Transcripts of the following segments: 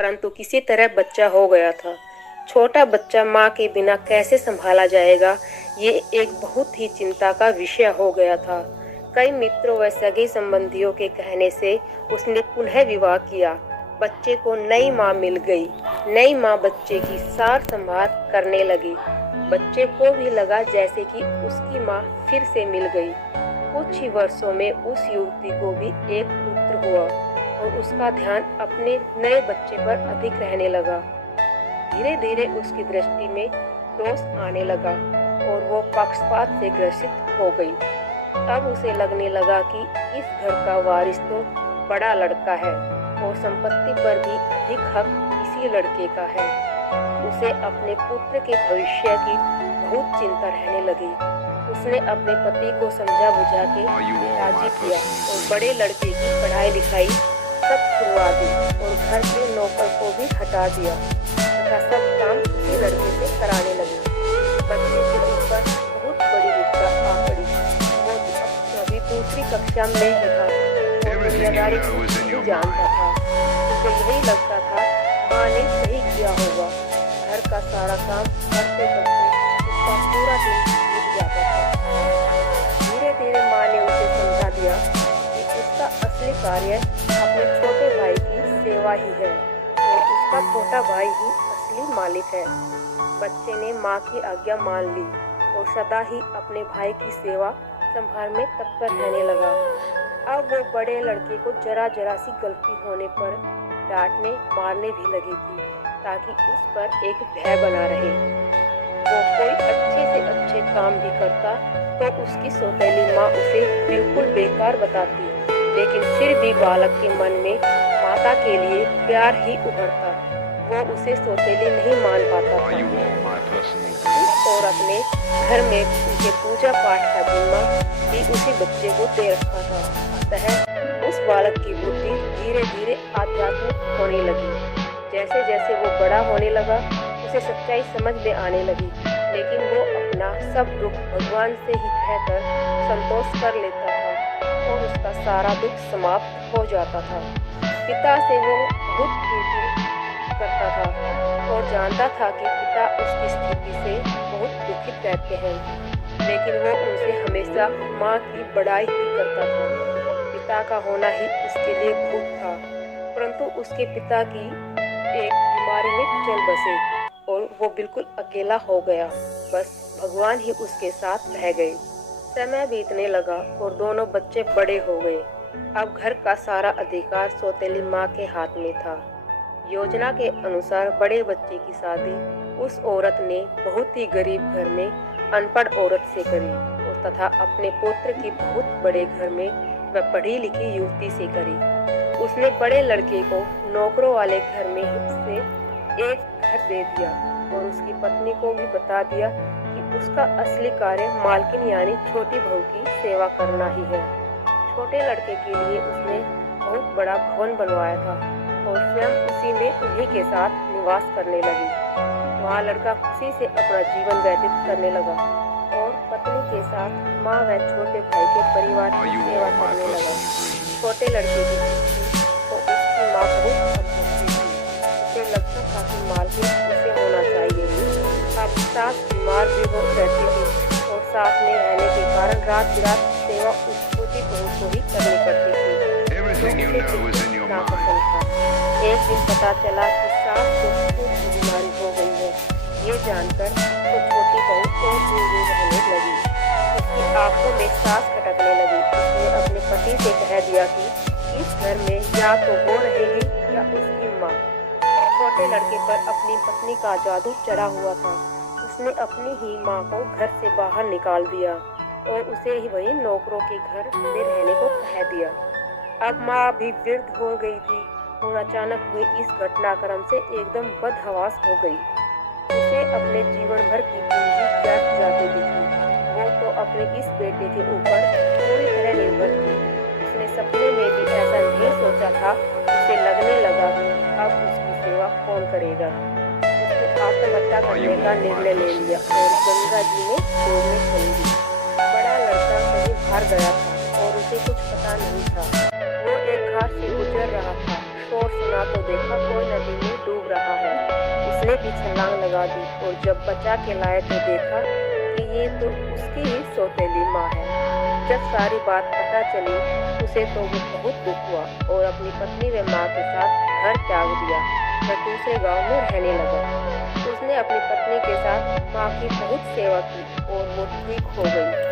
परंतु किसी तरह बच्चा हो गया था। छोटा बच्चा माँ के बिना कैसे संभाला जाएगा, ये एक बहुत ही चिंता का विषय हो गया था। कई मित्रों व सगे संबंधियों के कहने से उसने पुनः विवाह किया। बच्चे को नई माँ मिल गई। नई माँ बच्चे की सार संभाल करने लगी। बच्चे को भी लगा जैसे कि उसकी माँ फिर से मिल गई। कुछ ही वर्षों में उस युवती को भी एक पुत्र हुआ और उसका ध्यान अपने नए बच्चे पर अधिक रहने लगा। धीरे धीरे उसकी दृष्टि में दोष आने लगा और वो पक्षपात से ग्रसित हो गई। अब उसे लगने लगा कि इस घर का वारिस तो बड़ा लड़का है और संपत्ति पर भी अधिक हक इसी लड़के का है। उसे अपने पुत्र के भविष्य की बहुत चिंता रहने लगी। उसने अपने पति को समझा बुझा के राजी किया और बड़े लड़के की पढ़ाई लिखाई सब छुड़वा दी और घर के नौकर को भी हटा दिया तथा सब काम उसी लड़के से कराने लगी। बच्चे के ऊपर बहुत बड़ी विपदा आ पड़ी। वो अभी दूसरी कक्षा में ही था और दुनियादारी नहीं जानता था। उसे यही लगता था माँ ने सही किया होगा। घर का सारा काम करते करते उसका पूरा दिन बीत जाता था। धीरे धीरे माँ ने उसे समझा दिया कि उसका असली कार्य अपने छोटे भाई की सेवा ही है और उसका छोटा भाई ही असली मालिक है। बच्चे ने माँ की आज्ञा मान ली और सदा ही अपने भाई की सेवा संभाल में तत्पर रहने लगा। अब वो बड़े लड़के को जरा जरा सी गलती होने पर डांटने मारने भी लगी थी ताकि उस पर एक भय बना रहे। वो कोई अच्छे से अच्छे काम भी करता तो उसकी सौतेली माँ उसे बिल्कुल बेकार बताती, लेकिन फिर भी बालक के मन में माता के लिए प्यार ही उभरता। वो उसे सौतेली नहीं मान पाता था। उस औरत ने घर में उनके पूजा पाठ का जिम्मा भी उसी बच्चे को दे रखा था। अतः उस बालक की बुद्धि धीरे धीरे आध्यात्मिक होने लगी। जैसे जैसे वो बड़ा होने लगा उसे सच्चाई समझ में आने लगी, लेकिन वो अपना सब दुख भगवान से ही कहकर संतोष कर लेता था और उसका सारा दुख समाप्त हो जाता था। पिता से वो बहुत प्रीति करता था और जानता था कि पिता उसकी स्थिति से बहुत दुखित रहते हैं, लेकिन वो उनसे हमेशा माँ की बड़ाई ही करता था। पिता का होना ही उसके लिए भूख था, परंतु उसके पिता की एक बीमारी में चल बसे और वो बिल्कुल अकेला हो गया। बस भगवान ही उसके साथ रह गए। समय बीतने लगा और दोनों बच्चे बड़े हो गए। अब घर का सारा अधिकार सौतेली माँ के हाथ में था। योजना के अनुसार बड़े बच्चे की शादी उस औरत ने बहुत ही गरीब घर में अनपढ़ औरत से करी और तथा अपने पुत्र की बहुत बड़े घर में वह पढ़ी लिखी युवती से करी। उसने बड़े लड़के को नौकरों वाले घर में से एक घर दे दिया और उसकी पत्नी को भी बता दिया कि उसका असली कार्य मालकिन यानी छोटी बहू की सेवा करना ही है। छोटे लड़के के लिए उसने बहुत बड़ा भवन बनवाया था और स्वयं उसी में उन्हीं के साथ निवास करने लगी। वहाँ लड़का खुशी से अपना जीवन व्यतीत करने लगा और पत्नी के साथ माँ व छोटे भाई के परिवार की सेवा करने लगा। छोटे लड़के की दृष्टि तो उसकी माँ बहुत अच्छी थी। उसे लगता था कि मालकिन उसे होना चाहिए। अब सास बीमार भी हो रहती थी और साथ में रहने के कारण रात बिरात सेवा उस छोटी बहू को ही करनी पड़ती थी। नापसंद था। एक दिन पता चला कि सास को खून की बीमारी हो गई है। ये जानकर तो छोटी बहू और दूर रहने लगी। उसकी आंखों में सांस खटकने लगी। उसने अपने पति से कह दिया कि इस घर में या तो वो रहेगी या उसकी माँ। छोटे लड़के पर अपनी पत्नी का जादू चढ़ा हुआ था। उसने अपनी ही माँ को घर से बाहर निकाल दिया और उसे ही वही नौकरों के घर में रहने को कह दिया। अब माँ भी वृद्ध हो गई थी और अचानक हुए इस घटनाक्रम से एकदम बदहवास हो गई। उसे अपने जीवन भर की पूंजी व्यर्थ जाती दिखी। वो तो अपने इस बेटे के ऊपर पूरी तरह निर्भर थी। उसने सपने में भी ऐसा नहीं सोचा था। उसे लगने लगा अब उसकी सेवा कौन करेगा। उसने आत्महत्या करने का निर्णय ले लिया और गंगा जी में डूबने चली गई। बड़ा लड़का कहीं बाहर गया था और उसे कुछ पता नहीं था। वो एक घाट से गुजर रहा था। शोर सुना तो देखा कोई नदी में उसने भी छलांग लगा दी और जब बचा के लाए तो देखा कि ये तो उसकी ही सौतेली माँ है। जब सारी बात पता चली उसे तो वो बहुत दुख हुआ और अपनी पत्नी व माँ के साथ घर त्याग दिया। वह दूसरे गांव में रहने लगा। उसने अपनी पत्नी के साथ माँ की बहुत सेवा की और वो ठीक हो गई।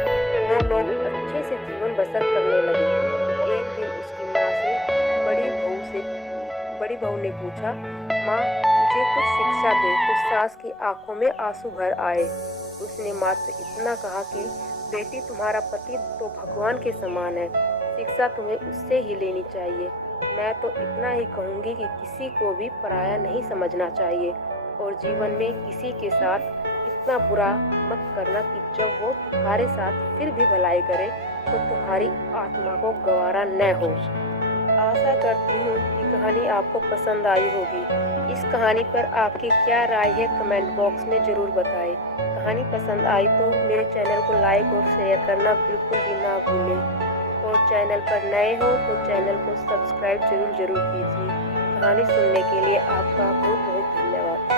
वो लोग अच्छे से जीवन बसर करने लगे। एक दिन उसकी माँ से बड़ी बहू ने पूछा, माँ मुझे कुछ शिक्षा दे। तो सास की आंखों में आंसू भर आए। उसने माँ से इतना कहा कि बेटी तुम्हारा पति तो भगवान के समान है, शिक्षा तुम्हें उससे ही लेनी चाहिए। मैं तो इतना ही कहूँगी कि किसी को भी पराया नहीं समझना चाहिए और जीवन में किसी के साथ इतना बुरा मत करना कि जब वो तुम्हारे साथ फिर भी भलाई करे तो तुम्हारी आत्मा को गवारा न हो। आशा करती हूँ कि कहानी आपको पसंद आई होगी। इस कहानी पर आपकी क्या राय है कमेंट बॉक्स में ज़रूर बताएं। कहानी पसंद आई तो मेरे चैनल को लाइक और शेयर करना बिल्कुल भी ना भूलें और चैनल पर नए हो तो चैनल को सब्सक्राइब जरूर कीजिए। कहानी सुनने के लिए आपका बहुत बहुत धन्यवाद।